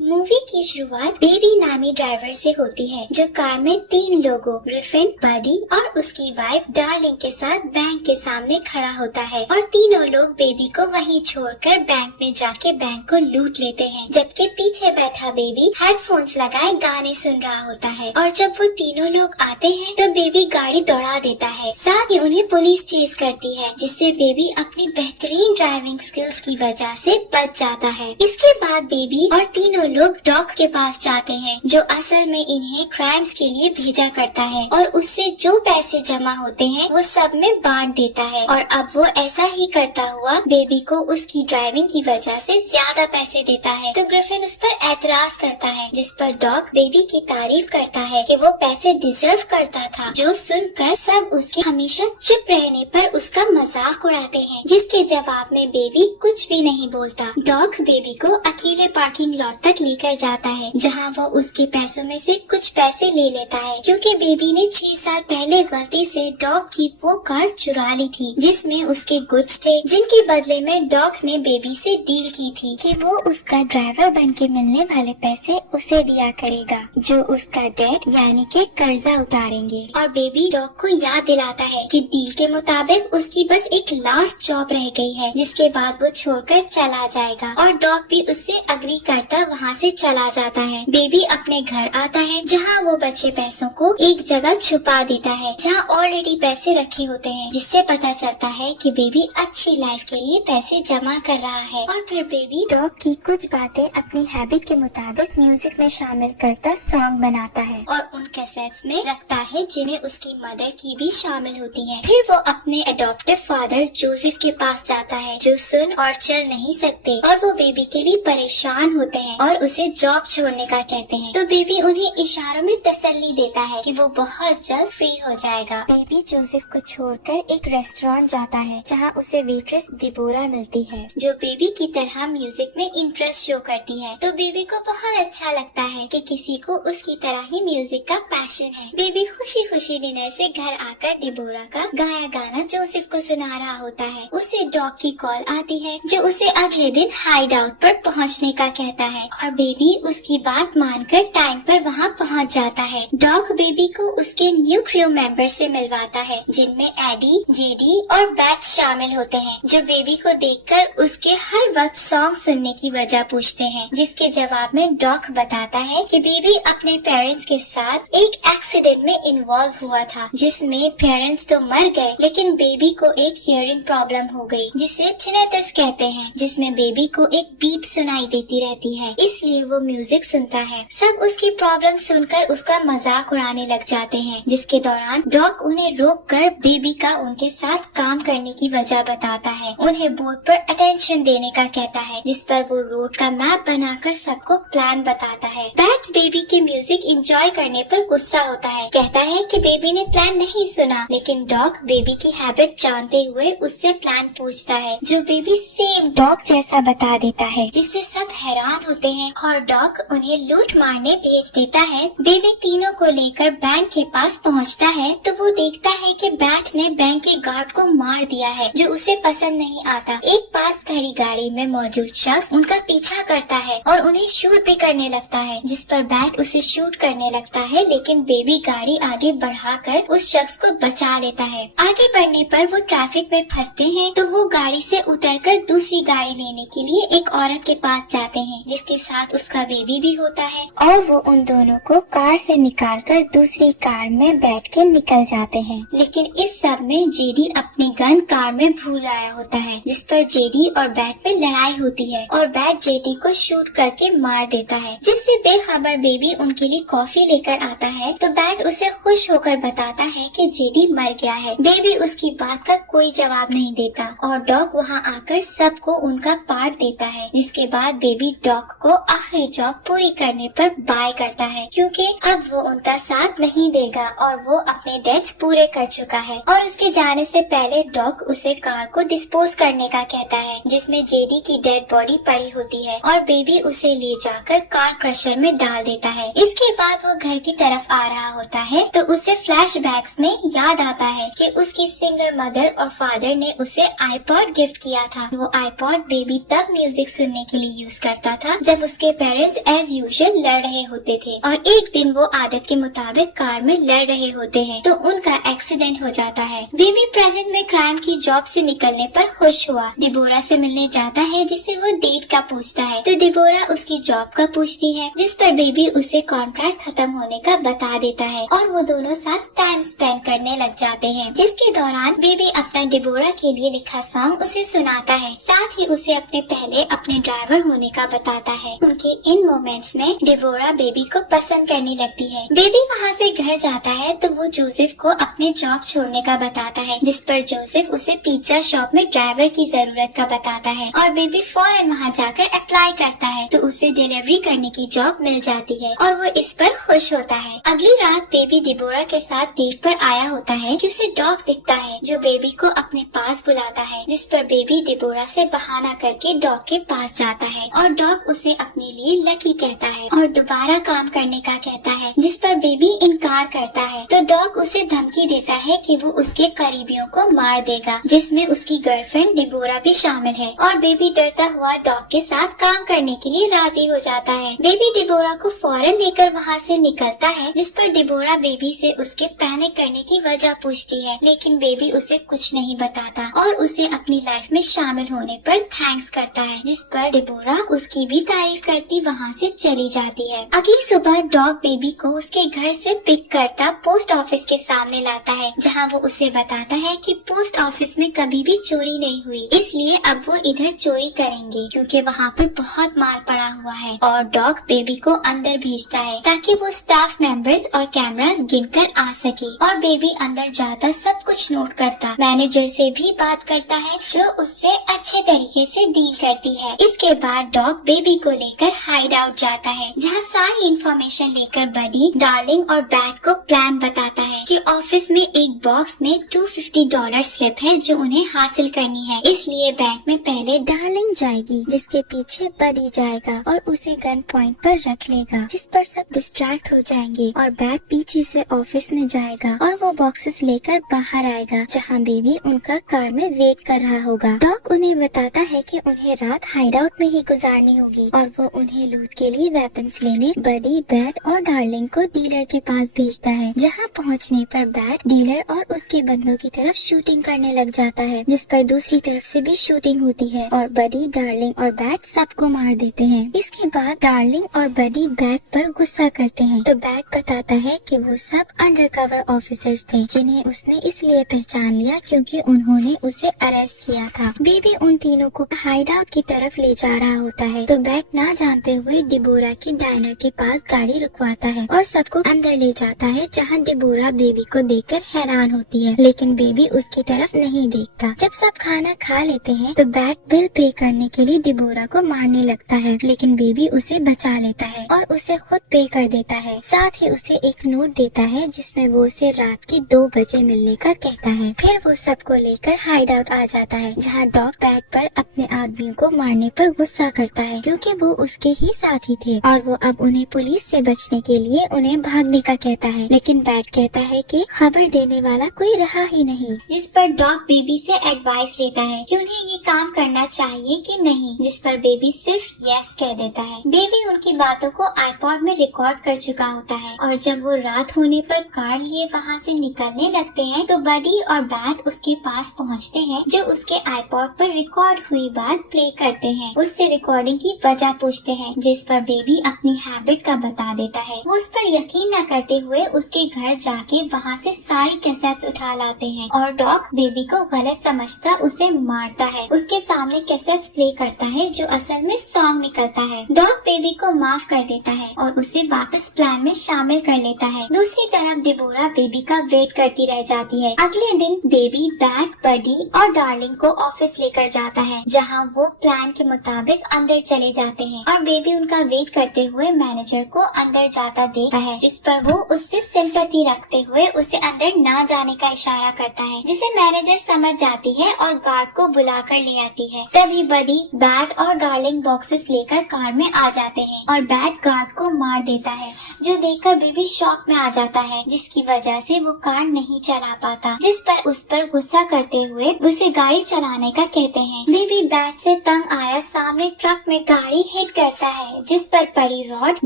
Movie की शुरुआत baby नामी ड्राइवर से होती है जो कार में 3 लोगों ग्रिफिन, बडी और उसकी वाइफ डार्लिंग के साथ बैंक के सामने खड़ा होता है और तीनों लोग बेबी को वहीं छोड़कर बैंक में जाके बैंक को लूट लेते हैं, जबकि पीछे बैठा बेबी हेडफोन्स लगाए गाने सुन रहा होता है। और जब वो तीनों लोग आते हैं तो बेबी गाड़ी दौड़ा देता है, साथ ही उन्हें पुलिस चेस करती है, जिससे बेबी अपनी बेहतरीन ड्राइविंग स्किल्स की वजह से बच जाता है। इसके बाद बेबी और तीनों लोग डॉग के पास जाते हैं जो असल में इन्हें क्राइम्स के लिए भेजा करता है और उससे जो पैसे जमा होते हैं वो सब में बांट देता है। और अब वो ऐसा ही करता हुआ बेबी को उसकी ड्राइविंग की वजह से ज्यादा पैसे देता है। तो ग्रिफिन उस पर एतराज करता है, जिस पर डॉग बेबी की तारीफ करता है कि वो पैसे डिजर्व करता था, जो सुनकर सब उसके हमेशा चुप रहने पर उसका मजाक उड़ाते हैं, जिसके जवाब में बेबी कुछ भी नहीं बोलता। डॉग बेबी को अकेले पार्किंग लॉट तक लेकर जाता है, जहां वो उसके पैसों में से कुछ पैसे ले लेता है, क्योंकि बेबी ने 6 साल पहले गलती से डॉग की वो कार चुरा ली थी जिसमें उसके गुड्स थे, जिनके बदले में डॉग ने बेबी से डील की थी कि वो उसका ड्राइवर बन के मिलने वाले पैसे उसे दिया करेगा, जो उसका डेट यानी के कर्जा उतारेंगे। और बेबी डॉग को याद दिलाता है कि डील के मुताबिक उसकी बस एक लास्ट जॉब रह गई है, जिसके बाद वो छोड़कर चला जाएगा। और डॉग भी उससे अग्री करता वहाँ से चला जाता है। बेबी अपने घर आता है, जहाँ वो बचे पैसों को एक जगह छुपा देता है जहाँ ऑलरेडी पैसे रखे होते हैं, जिससे पता चलता है कि बेबी अच्छी लाइफ के लिए पैसे जमा कर रहा है। और फिर बेबी डॉग की कुछ बातें अपनी हैबिट के मुताबिक म्यूजिक में शामिल करता सॉन्ग बनाता है और उन कैसेट्स में रखता है जिन्हें उसकी मदर की भी शामिल होती है। फिर वो अपने अडॉप्टिव फादर जोसेफ के पास जाता है, जो सुन और चल नहीं सकते और वो बेबी के लिए परेशान होते हैं और उसे जॉब छोड़ने का कहते हैं। तो बेबी उन्हें इशारों में तसल्ली देता है कि वो बहुत जल्द फ्री हो जाएगा। बेबी जोसेफ को छोड़कर एक रेस्टोरेंट जाता है, जहाँ उसे वेट्रेस डिबोरा मिलती है, जो बेबी की तरह म्यूजिक में इंटरेस्ट शो करती है। तो बेबी को बहुत अच्छा लगता है कि किसी को उसकी तरह ही म्यूजिक का पैशन है। बेबी खुशी खुशी डिनर से घर आकर डिबोरा का गाया गाना जोसेफ को सुना रहा होता है। उसे डॉग की कॉल आती है, जो उसे अगले दिन हाइड आउट पर पहुँचने का कहता है और बेबी उसकी बात मानकर टाइम पर वहाँ पहुँच जाता है। डॉग बेबी को उसके न्यू क्रू मेंबर से मिलवाता है, जिनमें एडी, जेडी और बैट्स शामिल होते हैं, जो बेबी को देखकर उसके हर वक्त सॉन्ग सुनने की वजह पूछते हैं, जिसके जवाब में डॉग बताता है कि बेबी अपने पेरेंट्स के साथ एक एक्सीडेंट में इन्वॉल्व हुआ था, जिसमें पेरेंट्स तो मर गए लेकिन बेबी को एक हियरिंग प्रॉब्लम हो गई, जिसे टिनेटस कहते हैं, जिसमें बेबी को एक बीप सुनाई देती रहती है, इसलिए वो म्यूजिक सुनता है। सब उसकी प्रॉब्लम सुनकर उसका मजाक उड़ाने लग जाते हैं, जिसके दौरान डॉग उन्हें रोककर बेबी का उनके साथ काम करने की वजह बताता है, उन्हें बोर्ड पर अटेंशन देने का कहता है, जिस पर वो रोड का मैप बनाकर सबको प्लान बताता है। बैट्स बेबी के म्यूजिक एंजॉय करने पर गुस्सा होता है, कहता है कि बेबी ने प्लान नहीं सुना, लेकिन डॉग बेबी की हैबिट जानते हुए उससे प्लान पूछता है, जो बेबी सेम डॉग जैसा बता देता है, जिससे सब हैरान होते हैं और डॉग उन्हें लूट मारने भेज देता है। बेबी तीनों को लेकर बैंक के पास पहुंचता है तो वो देखता है कि बैट ने बैंक के गार्ड को मार दिया है, जो उसे पसंद नहीं आता। एक पास खड़ी गाड़ी में मौजूद शख्स उनका पीछा करता है और उन्हें शूट भी करने लगता है, जिस पर बैट उसे शूट करने लगता है, लेकिन बेबी गाड़ी आगे बढ़ाकर उस शख्स को बचा लेता है। आगे बढ़ने पर वो ट्रैफिक में फंसते हैं, तो वो गाड़ी से उतरकर दूसरी गाड़ी लेने के लिए एक औरत के पास जाते हैं, जिसके साथ उसका बेबी भी होता है, और वो उन दोनों को कार से निकालकर दूसरी कार में बैठ के निकल जाते हैं। लेकिन इस सब में जेडी अपनी गन कार में भूल आया होता है, जिस पर जेडी और बैट में लड़ाई होती है और बैट जेडी को शूट करके मार देता है, जिससे बेखबर बेबी उनके लिए कॉफी लेकर आता है। तो बैट उसे खुश होकर बताता है कि जेडी मर गया है। बेबी उसकी बात का कोई जवाब नहीं देता और डॉग वहाँ आकर सबको उनका पार्ट देता है, जिसके बाद बेबी डॉग को आखिरी जॉब पूरी करने पर बाय करता है, क्योंकि अब वो उनका साथ नहीं देगा और वो अपने डेट्स पूरे कर चुका है। और उसके जाने से पहले डॉग उसे कार को डिस्पोज करने का कहता है, जिसमें जेडी की डेड बॉडी पड़ी होती है और बेबी उसे ले जाकर कार क्रशर में डाल देता है। इसके बाद वो घर की तरफ आ रहा होता है तो उसे फ्लैशबैक्स में याद आता है कि उसकी सिंगर मदर और फादर ने उसे आईपॉड गिफ्ट किया था। वो आईपॉड बेबी तब म्यूजिक सुनने के लिए यूज करता था जब उसके पेरेंट्स एज यूजुअल लड़ रहे होते थे और एक दिन वो आदत के मुताबिक कार में लड़ रहे होते हैं तो उनका एक्सीडेंट हो जाता है। बेबी प्रेजेंट में क्राइम की जॉब से निकलने पर खुश हुआ डिबोरा से मिलने जाता है जिससे वो डेट का पूछता है तो डिबोरा उसकी जॉब का पूछती है जिस पर बेबी उसे कॉन्ट्रैक्ट खत्म होने का बता देता है और वो दोनों साथ टाइम स्पेंड करने लग जाते हैं, जिसके दौरान बेबी अपना डिबोरा के लिए लिखा सॉन्ग उसे सुनाता है, साथ ही उसे अपने ड्राइवर होने का बताता है। उनके इन मोमेंट्स में डिबोरा बेबी को पसंद करने लगती है। बेबी वहाँ से घर जाता है तो वो जोसेफ को अपने जॉब छोड़ने का बताता है, जिस पर जोसेफ उसे पिज्जा शॉप में ड्राइवर की जरूरत का बताता है और बेबी फौरन वहाँ जाकर अप्लाई करता है तो उसे डिलीवरी करने की जॉब मिल जाती है और वो इस पर खुश होता है। अगली रात बेबी डिबोरा के साथ डेट पर आया होता है कि उसे डॉग दिखता है जो बेबी को अपने पास बुलाता है, जिस पर बेबी डिबोरा से बहाना करके डॉग के पास जाता है और डॉग उसे अपने लिए लकी कहता है और दोबारा काम करने का कहता है, जिस पर बेबी इनकार करता है तो डॉग उसे धमकी देता है कि वो उसके करीबियों को मार देगा, जिसमें उसकी गर्लफ्रेंड डिबोरा भी शामिल है और बेबी डरता हुआ डॉग के साथ काम करने के लिए राजी हो जाता है। बेबी डिबोरा को फौरन लेकर वहाँ से निकलता है, जिस पर डिबोरा बेबी से उसके पैनिक करने की वजह पूछती है, लेकिन बेबी उसे कुछ नहीं बताता और उसे अपनी लाइफ में शामिल होने पर थैंक्स करता है, जिस पर डिबोरा उसकी भी तारीफ करती वहाँ से चली जाती है। अगली सुबह डॉग बेबी को उसके घर से पिक करता पोस्ट ऑफिस के सामने लाता है, जहाँ वो उसे बताता है कि पोस्ट ऑफिस में कभी भी चोरी नहीं हुई, इसलिए अब वो इधर चोरी करेंगे क्योंकि वहाँ पर बहुत माल पड़ा हुआ है और डॉग बेबी को अंदर भेजता है ताकि वो स्टाफ मेंबर्स और कैमरास गिनकर आ सके और बेबी अंदर जाता सब कुछ नोट करता मैनेजर से भी बात करता है जो उससे अच्छे तरीके से डील करती है। इसके बाद डॉग बेबी को लेकर हाइड आउट जाता है, जहाँ सारी इन्फॉर्मेशन लेकर बडी डार्लिंग और बैट को प्लान बताता है कि ऑफिस में एक बॉक्स में $250 स्लिप है जो उन्हें हासिल करनी है, इसलिए बैंक में पहले डार्लिंग जाएगी जिसके पीछे बडी जाएगा और उसे गन पॉइंट पर रख लेगा, जिस पर सब डिस्ट्रैक्ट हो जाएंगे और बैट पीछे से ऑफिस में जाएगा और वो बॉक्सेस लेकर बाहर आएगा, जहाँ बेबी उनका कार में वेट कर रहा होगा। डॉग उन्हें बताता है कि उन्हें रात हाइड आउट में ही गुजारनी होगी और वो उन्हें लूट के लिए वेपन्स लेने बडी, बैट और डार्लिंग को डीलर के पास भेजता है, जहाँ पहुँचने पर बैट डीलर और उसके बंदों की तरफ शूटिंग करने लग जाता है, जिस पर दूसरी तरफ से भी शूटिंग होती है और बडी, डार्लिंग और बैट सबको मार देते हैं। इसके बाद डार्लिंग और बडी बैट पर गुस्सा करते हैं तो बैट बताता है कि वो सब अंडरकवर ऑफिसर्स थे जिन्हें उसने इसलिए पहचान लिया क्योंकि उन्होंने उसे अरेस्ट किया था। बेबी उन तीनों को हाइड आउट की तरफ ले जा रहा होता है तो बैट ना जानते हुए डिबोरा के डाइनर के पास गाड़ी रुकवाता है और सबको अंदर ले जाता है, जहाँ डिबोरा बेबी को देखकर हैरान होती है, लेकिन बेबी उसकी तरफ नहीं देखता। जब सब खाना खा लेते हैं तो बैट बिल पे करने के लिए डिबोरा को मारने लगता है, लेकिन बेबी उसे बचा लेता है और उसे खुद पे कर देता है। साथ ही उसे एक नोट देता है जिसमें वो उसे रात के 2 बजे मिलने का कहता है। फिर वो सबको लेकर हाइड आउट आ जाता है, जहाँ डॉग बैट पर अपने आदमियों को मारने पर गुस्सा करता है क्योंकि वो उसके ही साथी थे और वो अब उन्हें पुलिस से बचने के लिए उन्हें भागने का कहता है, लेकिन बैट कहता है कि खबर देने वाला कोई रहा ही नहीं, जिस पर डॉग बेबी से एडवाइस लेता है कि उन्हें ये काम करना चाहिए कि नहीं, जिस पर बेबी सिर्फ यस कह देता है। बेबी उनकी बातों को आईपॉड में रिकॉर्ड कर चुका होता है और जब वो रात होने पर कार लिए वहाँ से निकलने लगते हैं तो बडी और बैट उसके पास पहुँचते हैं, जो उसके आईपॉड पर रिकॉर्ड हुई बात प्ले करते हैं। उससे रिकॉर्डिंग की वजह पूछते हैं, जिस पर बेबी अपनी हैबिट का बता देता है। वो उस पर यकीन न करते हुए उसके घर जाके वहाँ से सारी कैसेट्स उठा लाते हैं और डॉग बेबी को गलत समझता उसे मारता है। उसके सामने कैसेट्स प्ले करता है जो असल में सॉन्ग निकलता है। डॉग बेबी को माफ कर देता है और उसे वापस प्लान में शामिल कर लेता है। दूसरी तरफ डिबोरा बेबी का वेट करती रह जाती है। अगले दिन बेबी बैट, बडी और डार्लिंग को ऑफिस लेकर जाता है, जहाँ वो प्लान के मुताबिक अंदर चले जाते हैं और बेबी उनका वेट करते हुए मैनेजर को अंदर जाता देखता है, जिस पर वो उससे सिंपैथी रखते हुए उसे अंदर ना जाने का इशारा करता है, जिसे मैनेजर समझ जाती है और गार्ड को बुलाकर ले आती है। तभी बडी, बैट और डार्लिंग बॉक्सेस लेकर कार में आ जाते हैं और बैट गार्ड को मार देता है, जो देखकर बेबी शॉक में आ जाता है, जिसकी वजह से वो कार नहीं चला पाता, जिस पर उस पर गुस्सा करते हुए उसे गाड़ी चलाने का कहते हैं। बेबी बैट से तंग आया सामने ट्रक में गाड़ी हिट करता है, जिस पर पड़ी रॉड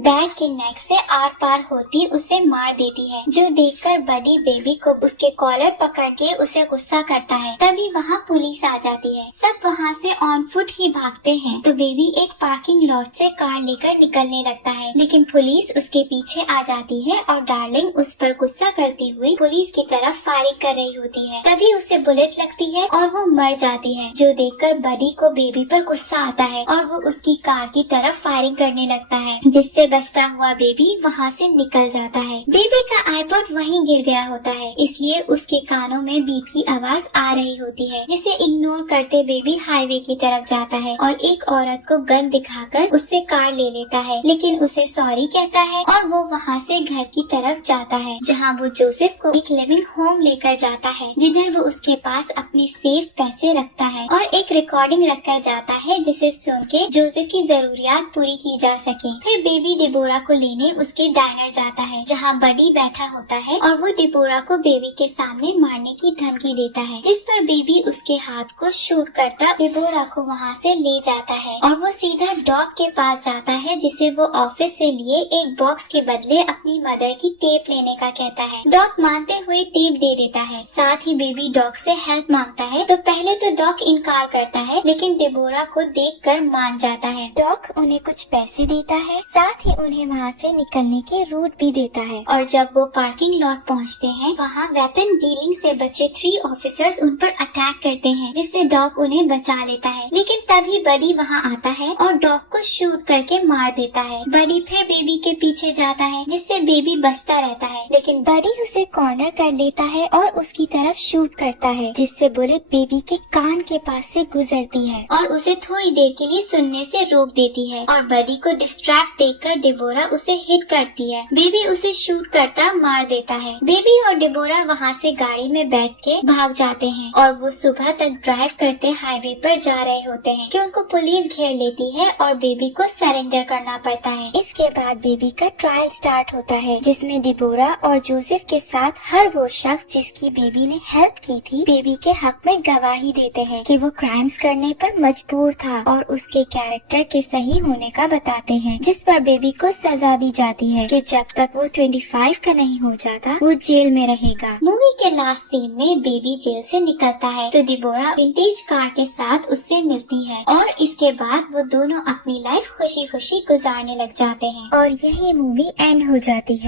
बैग के नेक से आर पार होती उसे मार देती है, जो देखकर बडी बेबी को उसके कॉलर पकड़ के उसे गुस्सा करता है। तभी वहाँ पुलिस आ जाती है। सब वहाँ से ऑन फुट ही भागते हैं, तो बेबी एक पार्किंग लॉट से कार लेकर निकलने लगता है, लेकिन पुलिस उसके पीछे आ जाती है और डार्लिंग उस पर गुस्सा करती हुई पुलिस की तरफ फायरिंग कर रही होती है। तभी उसे बुलेट लगती है और वो मर जाती है, जो देखकर बडी को बेबी पर गुस्सा आता है और वो उसकी कार की तरफ फायरिंग करने लगता है, जिससे बचता हुआ बेबी वहाँ से निकल जाता है। बेबी का आईपॉड वहीं गिर गया होता है, इसलिए उसके कानों में बीप की आवाज आ रही होती है, जिसे इग्नोर करते बेबी हाईवे की तरफ जाता है और एक औरत को गन दिखाकर उससे कार ले लेता है, लेकिन उसे सॉरी कहता है और वो वहाँ से घर की तरफ जाता है, जहाँ वो जोसेफ को एक लिविंग होम लेकर जाता है, जिधर वो उसके पास अपने सेफ पैसे रखता है और एक रिकॉर्डिंग रखकर जाता है, जिसे सुन के जोसेफ की जरूरियात पूरी की जा सके। फिर बेबी डिबोरा को लेने उसके डाइनर जाता है, जहाँ बडी बैठा होता है और वो डिबोरा को बेबी के सामने मारने की धमकी देता है, जिस पर बेबी उसके हाथ को शूट करता डिबोरा को वहाँ से ले जाता है और वो सीधा डॉग के पास जाता है, जिसे वो ऑफिस से लिए एक बॉक्स के बदले अपनी मदर की टेप लेने का कहता है। डॉग मानते हुए टेप दे देता है। साथ ही बेबी डॉग से हेल्प मांगता है, तो पहले तो डॉग इनकार करता है, लेकिन डिबोरा को देखकर मान जाता है। डॉग उन्हें कुछ पैसे देता है, साथ ही उन्हें वहाँ से निकलने के रूट भी देता है। और जब वो पार्किंग लॉट पहुँचते हैं, वहाँ वेपन डीलिंग से बचे 3 ऑफिसर्स उन पर अटैक करते हैं, जिससे डॉग उन्हें बचा लेता है, लेकिन तभी बडी वहाँ आता है और डॉग को शूट करके मार देता है। बडी फिर बेबी के पीछे जाता है, जिससे बेबी बचता रहता है, लेकिन बडी उसे कॉर्नर कर लेता है और उसकी तरफ शूट करता है, जिससे बुलेट बेबी के कान के पास से गुजरती है और उसे थोड़ी देर के लिए सुनने से रोक देती है। और बडी को डिस्ट्रैक्ट देखकर डिबोरा उसे हिट करती है। बेबी उसे शूट करता मार देता है। बेबी और डिबोरा वहाँ से गाड़ी में बैठ के भाग जाते हैं और वो सुबह तक ड्राइव करते हाईवे पर जा रहे होते हैं कि उनको पुलिस घेर लेती है और बेबी को सरेंडर करना पड़ता है। इसके बाद बेबी का ट्रायल स्टार्ट होता है, जिसमें डिबोरा और जोसेफ के साथ हर वो शख्स जिसकी बेबी ने हेल्प की थी, बेबी के हक में गवाही देते हैं कि वो क्राइम्स करने पर मजबूर था और उसके कैरेक्टर के सही होने का बताते हैं, जिस पर बेबी को सजा दी जाती है कि जब तक वो 25 का नहीं हो जाता वो जेल में रहेगा। मूवी के लास्ट सीन में बेबी जेल से निकलता है, तो डिबोरा विंटेज कार के साथ उससे मिलती है और इसके बाद वो दोनों अपनी लाइफ खुशी खुशी गुजारने लग जाते हैं और यही मूवी एंड हो जाती है।